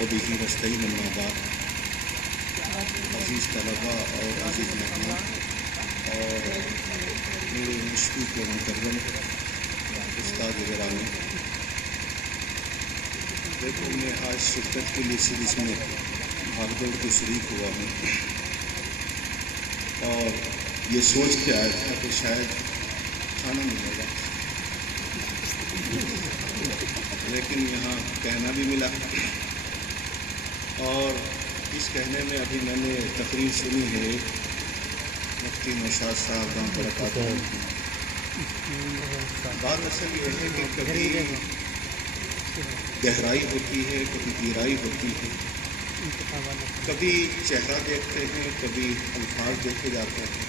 وبه نستعين أما بعد. عزیز طلباء اور عزیز مہمان اور میرے مشفق و مکرم استاد گرامی، دیکھو میں آج شرکت کے لیے سیریز میں بھاگ دوڑ کے شریک ہوا ہوں اور یہ سوچ کے آیا تھا کہ شاید کھانا ملے گا، لیکن یہاں کہنا بھی ملا. اور اس کہنے میں ابھی میں نے تقریر سنی ہے مفتی نوشاد صاحب دام برکاتہ کی. بات اصل یہ ہے کہ کبھی گہرائی ہوتی ہے، کبھی گہرائی ہوتی ہے، کبھی چہرہ دیکھتے ہیں، کبھی الفاظ دیکھے جاتے ہیں.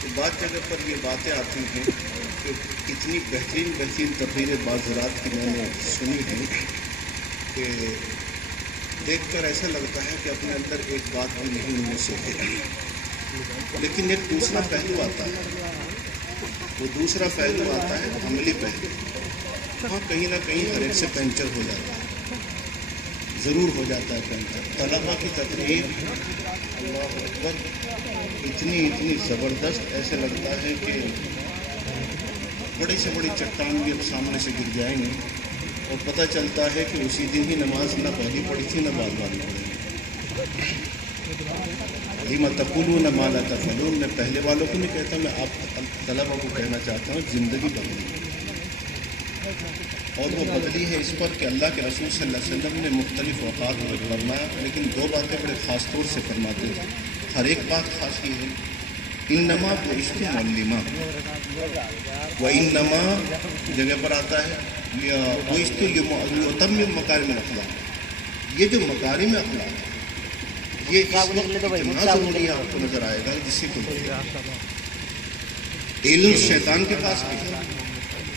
تو بعض جگہ پر یہ باتیں آتی ہیں کہ اتنی بہترین تقریریں بعض رات کی میں نے سنی ہیں کہ دیکھ کر ایسا لگتا ہے کہ اپنے اندر ایک بات بھی نہیں ہونے سے ہے. لیکن ایک دوسرا پہلو آتا ہے، وہ دوسرا پہلو آتا ہے عملی پہلو. ہاں کہیں نہ کہیں ہر ایک سے پنچر ہو جاتا ہے، ضرور ہو جاتا ہے پنچر. طلبا کی تقریر اللہ اکبر اتنی زبردست، ایسے لگتا ہے کہ بڑی سے بڑی چٹان بھی اب سامنے سے گر جائیں گے اور پتہ چلتا ہے کہ اسی دن ہی نماز نہ پہلی پڑھی تھی نہ بعد والی پڑھی. لِمَ تَقُولُونَ مَا لَا تَفْعَلُونَ. میں پہلے والوں کو نہیں کہتا، میں آپ طلبا کو کہنا چاہتا ہوں زندگی بدلی، اور وہ بدلی ہے اس پر کہ اللہ کے رسول صلی اللہ علیہ وسلم نے مختلف اوقات میں فرمایا، لیکن دو باتیں بڑے خاص طور سے فرماتے تھے. ہر ایک بات خاص یہ ہے، انما بعثت معلما، وانما جگہ پر آتا ہے بعثت لاتمم مکارم الاخلاق. یہ جو مکارم اخلاق یہ اس وقت اتنا ضروری ہے، آپ کو نظر آئے گا جس کو علم شیطان کے پاس بھی ہے،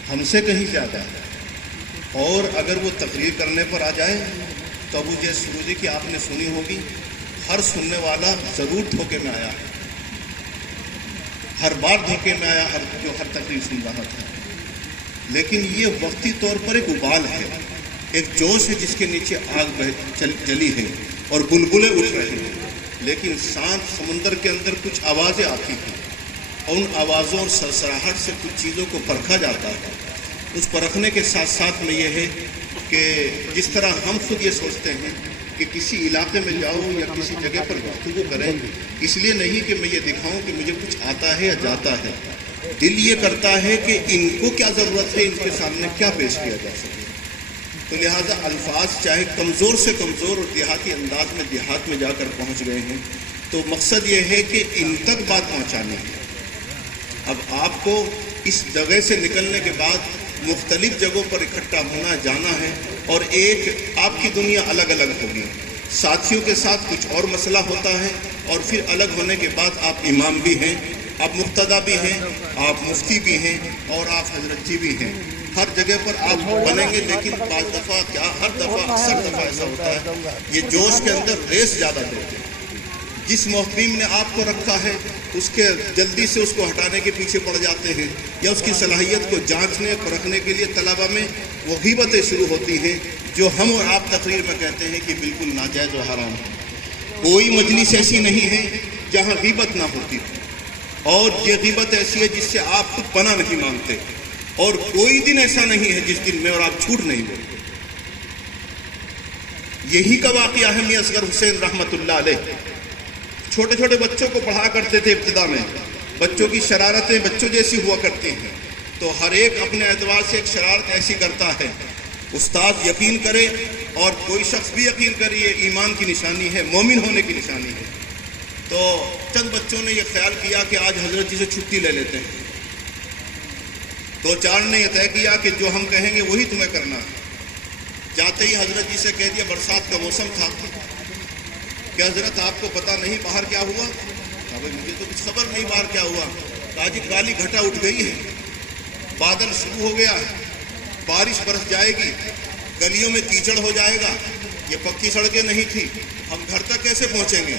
ہم سے کہیں زیادہ ہے. اور اگر وہ تقریر کرنے پر آ جائے تو ابو جے سروجی کی آپ نے سنی ہوگی، ہر سننے والا ضرور دھوکے میں آیا ہے، ہر بار دھوکے میں آیا جو ہر تقریر سن رہا تھا. لیکن یہ وقتی طور پر ایک ابال ہے، ایک جوش ہے جس کے نیچے آگ جلی ہے اور بلبلے اٹھ رہے ہیں. لیکن سانپ سمندر کے اندر کچھ آوازیں آتی ہیں اور ان آوازوں اور سرسراہٹ سے کچھ چیزوں کو پرکھا جاتا ہے. اس پرکھنے کے ساتھ ساتھ میں یہ ہے کہ جس طرح ہم خود یہ سوچتے ہیں کہ کسی علاقے میں جاؤ یا کسی جگہ پر گفتگو کریں، اس لیے نہیں کہ میں یہ دکھاؤں کہ مجھے کچھ آتا ہے یا جاتا ہے. دل یہ کرتا ہے کہ ان کو کیا ضرورت ہے، ان کے سامنے کیا پیش کیا جا سکے. تو لہٰذا الفاظ چاہے کمزور سے کمزور اور دیہاتی انداز میں دیہات میں جا کر پہنچ گئے ہیں، تو مقصد یہ ہے کہ ان تک بات پہنچانی ہے. اب آپ کو اس جگہ سے نکلنے کے بعد مختلف جگہوں پر اکٹھا ہونا جانا ہے، اور ایک آپ کی دنیا الگ الگ ہوگی. ساتھیوں کے ساتھ کچھ اور مسئلہ ہوتا ہے، اور پھر الگ ہونے کے بعد آپ امام بھی ہیں، آپ مقتدا بھی ہیں، آپ مفتی بھی ہیں، اور آپ حضرت جی بھی ہیں. ہر جگہ پر آپ بنیں گے. لیکن بعض دفعہ کیا ہر دفعہ اکثر دفعہ ایسا ہوتا ہے یہ جوش کے اندر ریس زیادہ دیتے ہیں. جس محتمیم نے آپ کو رکھا ہے اس کے جلدی سے اس کو ہٹانے کے پیچھے پڑ جاتے ہیں، یا اس کی صلاحیت کو جانچنے پرکھنے کے لیے طلبا میں وہ غیبتیں شروع ہوتی ہیں جو ہم اور آپ تقریر میں کہتے ہیں کہ بالکل ناجائز و حرام ہے. کوئی مجلس ایسی نہیں ہے جہاں غیبت نہ ہوتی ہو، اور یہ غیبت ایسی ہے جس سے آپ خود پناہ نہیں مانگتے. اور کوئی دن ایسا نہیں ہے جس دن میں اور آپ جھوٹ نہیں بولتے. یہی کا واقعہ ہے میاں اصغر حسین رحمۃ اللہ علیہ. چھوٹے چھوٹے بچوں کو پڑھا کرتے تھے ابتدا میں. بچوں کی شرارتیں بچوں جیسی ہوا کرتی ہیں، تو ہر ایک اپنے اعتبار سے ایک شرارت ایسی کرتا ہے. استاد یقین کرے اور کوئی شخص بھی یقین کرے، یہ ایمان کی نشانی ہے، مومن ہونے کی نشانی ہے. تو چند بچوں نے یہ خیال کیا کہ آج حضرت جی سے چھٹی لے لیتے ہیں. دو چار نے یہ طے کیا کہ جو ہم کہیں گے وہی تمہیں کرنا ہے. جاتے ہی حضرت جی سے کہہ دیا، برسات کا موسم تھا کہ حضرت آپ کو پتہ نہیں باہر کیا ہوا؟ کہا بھائی مجھے تو کچھ خبر نہیں باہر کیا ہوا. کہا جی کالی گھٹا اٹھ گئی ہے، بادل شروع ہو گیا ہے، بارش برس جائے گی، گلیوں میں کیچڑ ہو جائے گا. یہ پکی سڑکیں نہیں تھی، ہم گھر تک کیسے پہنچیں گے؟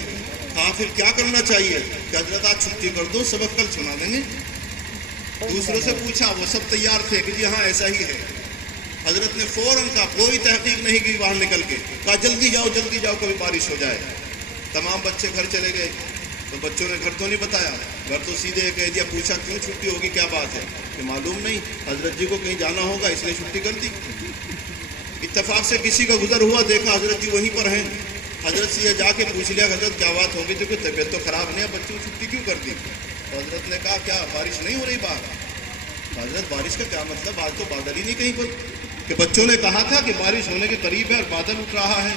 کہا پھر کیا کرنا چاہیے؟ کہ حضرت آج چھٹی کر دو، سبق کل سنا دیں گے. دوسروں سے پوچھا، وہ سب تیار تھے کہ جی ہاں ایسا ہی ہے. حضرت نے فوراً کہا، کوئی تحقیق نہیں کی، باہر نکل کے کہا جلدی جاؤ کبھی بارش ہو جائے۔ تمام بچے گھر چلے گئے، تو بچوں نے گھر تو نہیں بتایا، گھر تو سیدھے کہہ دیا، پوچھا کیوں چھٹی ہوگی، کیا بات ہے؟ کہ معلوم نہیں، حضرت جی کو کہیں جانا ہوگا اس لیے چھٹی کر دی۔ اتفاق سے کسی کا گزر ہوا، دیکھا حضرت جی وہیں پر ہیں، حضرت سے یہ جا کے پوچھ لیا حضرت کیا بات ہوگی، تو کوئی طبیعت تو خراب نہیں ہے، بچوں کو چھٹی کیوں کر دی؟ تو حضرت نے کہا کیا بارش نہیں ہو رہی باہر؟ حضرت بارش کا کیا مطلب، آج تو بادل ہی نہیں کہیں پر۔ کہ بچوں نے کہا تھا کہ بارش ہونے کے قریب ہے اور بادل اٹھ رہا ہے۔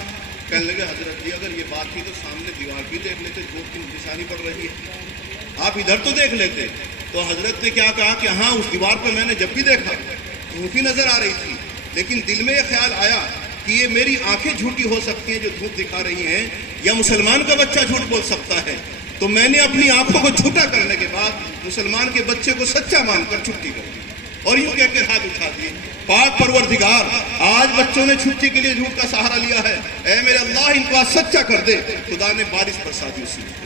کہنے لگے حضرت جی اگر یہ بات تھی تو سامنے دیوار بھی دیکھ لیتے، دھوپ کی نشانی پڑ رہی ہے، آپ ادھر تو دیکھ لیتے۔ تو حضرت نے کیا کہا کہ ہاں اس دیوار پہ میں نے جب بھی دیکھا دھوپ ہی نظر آ رہی تھی، لیکن دل میں یہ خیال آیا کہ یہ میری آنکھیں جھوٹی ہو سکتی ہیں جو دھوپ دکھا رہی ہیں، یا مسلمان کا بچہ جھوٹ بول سکتا ہے۔ تو میں نے اپنی آنکھوں کو جھوٹا کرنے کے بعد مسلمان کے بچے کو سچا مان کر چھٹی کر دی، اور یوں کہہ کے ہاتھ اٹھا دیے۔ پاک پروردگار آج بچوں نے چھٹی کے لیے جھوٹ کا سہارا لیا ہے، اے میرے اللہ ان کو سچا کر دے۔ خدا نے بارش برسا دی اسی میں۔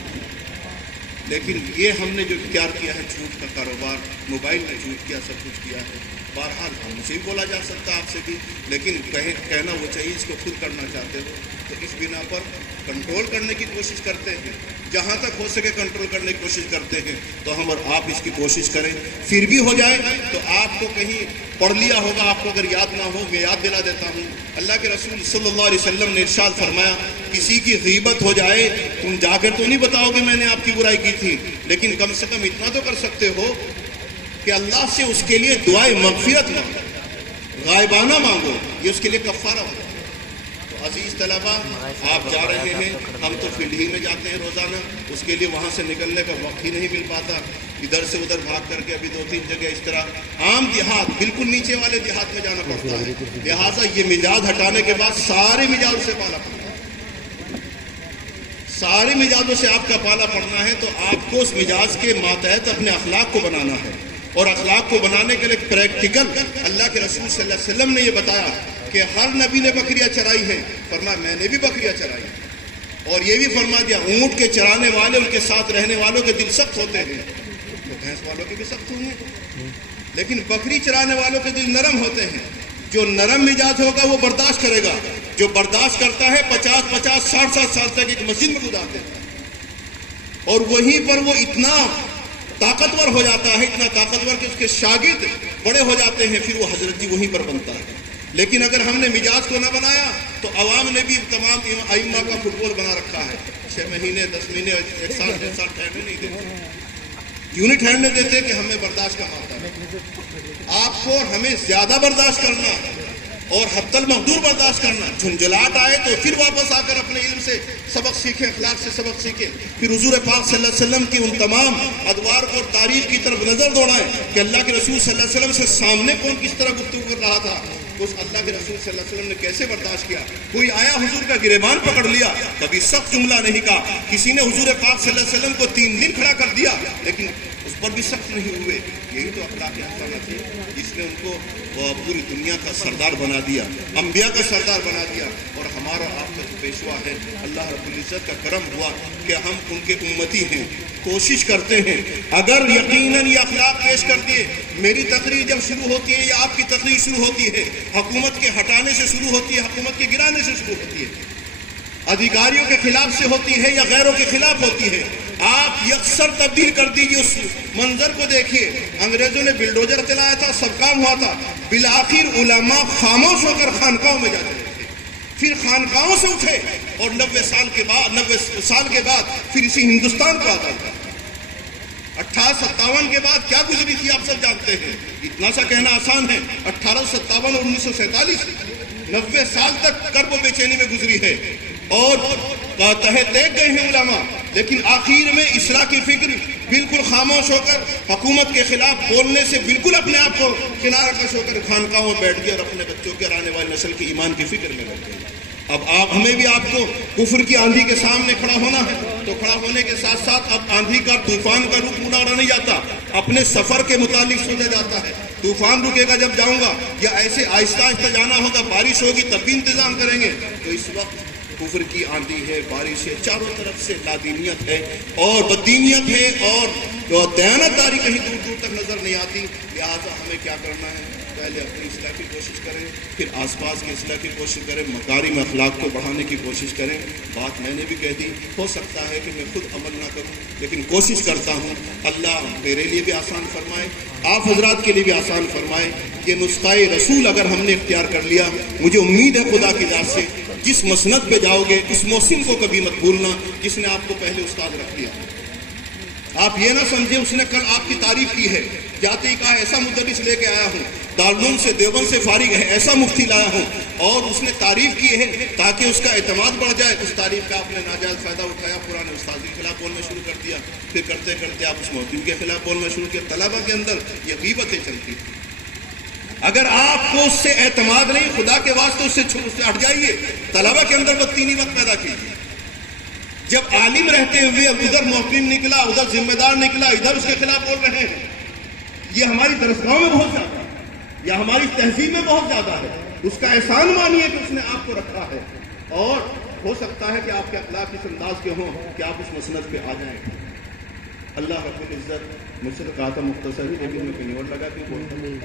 لیکن یہ ہم نے جو اختیار کیا ہے جھوٹ کا کاروبار، موبائل نے جھوٹ کیا، سب کچھ کیا ہے۔ بہرحال ہم سے بھی بولا جا سکتا آپ سے بھی، لیکن کہنا وہ چاہیے اس کو خود کرنا چاہتے ہو تو اس بنا پر کنٹرول کرنے کی کوشش کرتے ہیں، جہاں تک ہو سکے کنٹرول کرنے کی کوشش کرتے ہیں۔ تو ہم اور آپ اس کی کوشش کریں، پھر بھی ہو جائے تو آپ کو کہیں پڑھ لیا ہوگا، آپ کو اگر یاد نہ ہو میں یاد دلا دیتا ہوں۔ اللہ کے رسول صلی اللہ علیہ وسلم نے ارشاد فرمایا، کسی کی غیبت ہو جائے تم جا کر تو نہیں بتاؤ کہ میں نے آپ کی برائی کی تھی، لیکن کم سے کم اتنا تو کر سکتے ہو کہ اللہ سے اس کے لیے دعائے مغفرت مانگو، غائبانہ مانگو، یہ اس کے لیے کفارہ ہوگا۔ تو عزیز طلبہ آپ جا رہے ہیں، ہم تو فیلڈ ہی میں جاتے ہیں روزانہ، اس کے لیے وہاں سے نکلنے کا وقت ہی نہیں مل پاتا، ادھر سے ادھر بھاگ کر کے ابھی 2-3 جگہ اس طرح عام دیہات، بالکل نیچے والے دیہات میں جانا پڑتا ہے۔ لہٰذا یہ مزاج ہٹانے کے بعد سارے مزاج سے پالا پڑنا ہے، سارے مزاجوں سے آپ کا پالا پڑنا ہے۔ تو آپ کو اس مزاج کے ماتحت اپنے اخلاق کو بنانا ہے، اور اخلاق کو بنانے کے لیے پریکٹیکل اللہ کے رسول صلی اللہ علیہ وسلم نے یہ بتایا کہ ہر نبی نے بکریاں چرائی ہیں، فرمایا میں نے بھی بکریاں چرائی ہیں، اور یہ بھی فرما دیا اونٹ کے چرانے والے ان کے ساتھ رہنے والوں کے دل سخت ہوتے ہیں، تو بھینس والوں کے بھی سخت ہوں گے، لیکن بکری چرانے والوں کے دل نرم ہوتے ہیں۔ جو نرم مزاج ہوگا وہ برداشت کرے گا، جو برداشت کرتا ہے 50-50 60 سال تک ایک مسجد میں گزارتے ہیں، اور وہیں پر وہ اتنا طاقتور ہو جاتا ہے، اتنا طاقتور کہ اس کے شاگرد بڑے ہو جاتے ہیں، پھر وہ حضرت جی وہیں پر بنتا ہے۔ لیکن اگر ہم نے مزاج کو نہ بنایا تو عوام نے بھی تمام ائمہ کا فٹ بال بنا رکھا ہے، 6 مہینے 10 مہینے 1 سال 1.5 سال ٹھہرنے نہیں دیتے، کیوں نہیں ٹھہرنے دیتے کہ ہمیں برداشت کا ماتا ہے۔ آپ کو ہمیں زیادہ برداشت کرنا اور حد المقدور برداشت کرنا، جھنجھلاہٹ آئے تو پھر واپس آ کر اپنے علم سے سبق سیکھیں، اخلاق سے سبق سیکھیں، پھر حضور پاک صلی اللہ علیہ وسلم کی ان تمام ادوار اور تاریخ کی طرف نظر دوڑائیں کہ اللہ کے رسول صلی اللہ علیہ وسلم سے سامنے کون کس طرح گفتگو کر رہا تھا، اس اللہ کے رسول صلی اللہ علیہ وسلم نے کیسے برداشت کیا۔ کوئی آیا حضور کا گریبان پکڑ لیا، کبھی سخت جملہ نہیں کہا، کسی نے حضور پاک صلی اللہ علیہ وسلم کو 3 دن کھڑا کر دیا لیکن اس پر بھی سخت نہیں ہوئے۔ یہی تو اخلاق حسنہ تھی جس نے ان کو پوری دنیا کا سردار بنا دیا، انبیاء کا سردار بنا دیا، اور ہمارا آپ کا جو پیشوا ہے، اللہ رب العزت کا کرم ہوا کہ ہم ان کے امتی ہیں، کوشش کرتے ہیں۔ اگر یقیناً یہ اخلاق پیش کر دیے، میری تقریر جب شروع ہوتی ہے یا آپ کی تقریر شروع ہوتی ہے، حکومت کے ہٹانے سے شروع ہوتی ہے، حکومت کے گرانے سے شروع ہوتی ہے، ادھیکاریوں کے خلاف سے ہوتی ہے یا غیروں کے خلاف ہوتی ہے، آپ یکسر تبدیل کر دیجیے اس منظر کو۔ دیکھیے انگریزوں نے بلڈوزر چلایا تھا، سب کام ہوا تھا، بالآخر علماء خاموش ہو کر خانقاہوں میں جاتے تھے، پھر خانقاہوں سے اٹھے اور 90 سال کے بعد پھر اسی ہندوستان کو آتا تھا۔ 58-57 کے بعد کیا گزری تھی آپ سب جانتے ہیں، اتنا سا کہنا آسان ہے، 1857 اور 1947 90 سال تک کرب و بے چینی میں گزری ہے، اور تہے دیکھ گئے ہیں علماء، لیکن آخر میں اصلاح کی فکر بالکل خاموش ہو کر حکومت کے خلاف بولنے سے بالکل اپنے آپ کو کنارہ کش ہو کر خانقاہوں میں بیٹھ گئے اور اپنے بچوں کے اور آنے والی نسل کی ایمان کی فکر میں لگ گئے۔ اب ہمیں بھی آپ کو کفر کی آندھی کے سامنے کھڑا ہونا ہے، تو کھڑا ہونے کے ساتھ ساتھ اب آندھی کا طوفان کا رخ اڑا نہیں جاتا، اپنے سفر کے متعلق سوچا جاتا ہے۔ طوفان رکے گا جب جاؤں گا، یا ایسے آہستہ آہستہ جانا ہوگا، بارش ہوگی تب بھی انتظام کریں گے۔ تو اس وقت کفر کی آندھی ہے، بارش ہے، چاروں طرف سے لادینیت ہے اور بددینیت ہے، اور دیانت داری کہیں دور دور تک نظر نہیں آتی۔ لہٰذا ہمیں کیا کرنا ہے؟ پہلے اپنی اصلاح کی کوشش کریں، پھر آس پاس کی اصلاح کی کوشش کریں، مکارم اخلاق کو بڑھانے کی کوشش کریں. بات میں نے بھی کہہ دی، ہو سکتا ہے کہ میں خود عمل نہ کروں، لیکن کوشش کرتا ہوں اللہ میرے لیے بھی آسان فرمائے، آپ حضرات کے لیے بھی آسان فرمائے. یہ نسخہ رسول اگر ہم نے اختیار کر لیا، مجھے امید ہے خدا کی ذات سے جس مسند پہ جاؤ گے اس محسن کو کبھی مت بھولنا جس نے آپ کو پہلے استاد رکھ دیا. آپ یہ نہ سمجھیں اس نے کل آپ کی تعریف کی ہے، جاتے ہی کہا ایسا مدرس لے کے آیا ہوں، دارالعلوم سے دیوبند سے فارغ ہے، ایسا مفتی لایا ہوں، اور اس نے تعریف کی ہے تاکہ اس کا اعتماد بڑھ جائے. اس تعریف کا آپ نے ناجائز فائدہ اٹھایا، پرانے استاد کے خلاف بولنا شروع کر دیا، پھر کرتے کرتے آپ اس محتم کے خلاف بولنا شروع کیا. طلبہ کے اندر یہ غیبتیں چلتی ہیں. اگر آپ کو اس سے اعتماد نہیں، خدا کے واسطے اس سے ہٹ جائیے. طلبہ کے اندر بدتینی مت پیدا کیجیے. جب عالم رہتے ہوئے ادھر محتم نکلا، ادھر ذمہ دار نکلا، ادھر اس کے خلاف بول رہے ہیں، یہ ہماری درسگاہوں میں بہت زیادہ ہے یا ہماری تہذیب میں بہت زیادہ ہے. اس کا احسان مانیے کہ اس نے آپ کو رکھا ہے، اور ہو سکتا ہے کہ آپ کے اخلاق اس انداز کے ہوں کہ آپ اس مسند پہ آ جائیں. اللہ رب العزت مجھ سے تو کہا تھا مختصر ہی، لیکن میں کہیں اور لگا کہ بولتا ہوں.